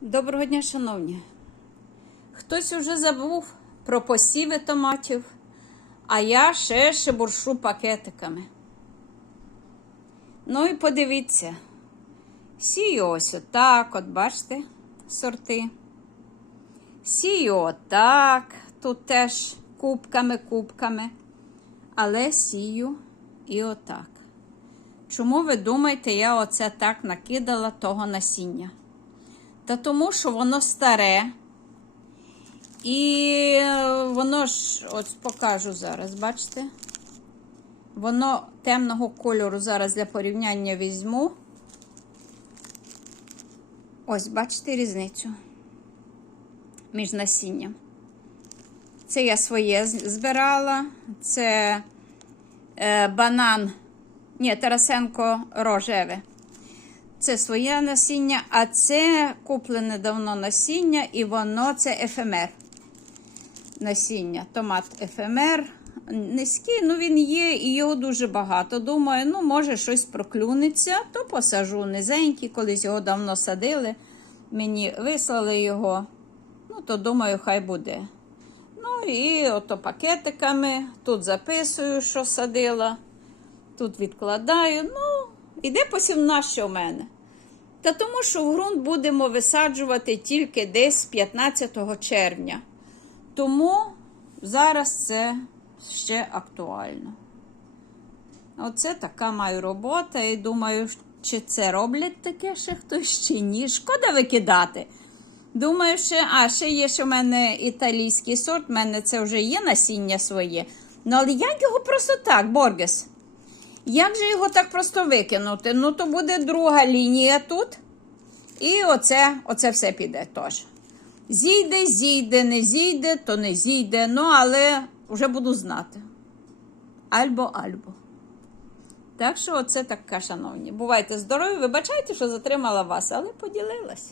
Доброго дня, шановні. Хтось уже забув про посіви томатів, а я ще шебуршу пакетиками. Ну і подивіться. Сію ось отак, от бачите, сорти. Сію отак, тут теж кубками-кубками. Але сію і отак. Чому ви думаєте, я оце так накидала того насіння? Та тому, що воно старе. І е, воно ж, ось покажу зараз, бачите? Воно темного кольору зараз для порівняння візьму. Ось, бачите різницю між насінням. Це я своє збирала. Це е, банан. Ні, Тарасенко рожеве. Це своє насіння, а це куплене давно насіння, і воно це ефемер. Насіння. Томат ефемер. Низький, ну він є, і його дуже багато. Думаю, ну, може, щось проклюнеться, то посажу низенький, колись його давно садили. Мені вислали його. Ну, то думаю, хай буде. Ну і ото пакетиками. Тут записую, що садила. Тут відкладаю. Ну, іде посівна, що в мене. Та тому, що в ґрунт будемо висаджувати тільки десь 15 червня. Тому зараз це ще актуально. Оце така маю робота, і думаю, чи це роблять таке ще хтось чи ні. Шкода викидати. Думаю, ще, а ще є ще в мене італійський сорт, в мене це вже є насіння своє. Ну, але як його просто так, Боргес? Як же його так просто викинути? Ну, то буде друга лінія тут. І оце, оце все піде теж. Зійде, зійде, не зійде, то не зійде. Ну, але вже буду знати. Альбо, альбо. Так що, оце така, шановні. Бувайте здорові, вибачайте, що затримала вас, але поділилась.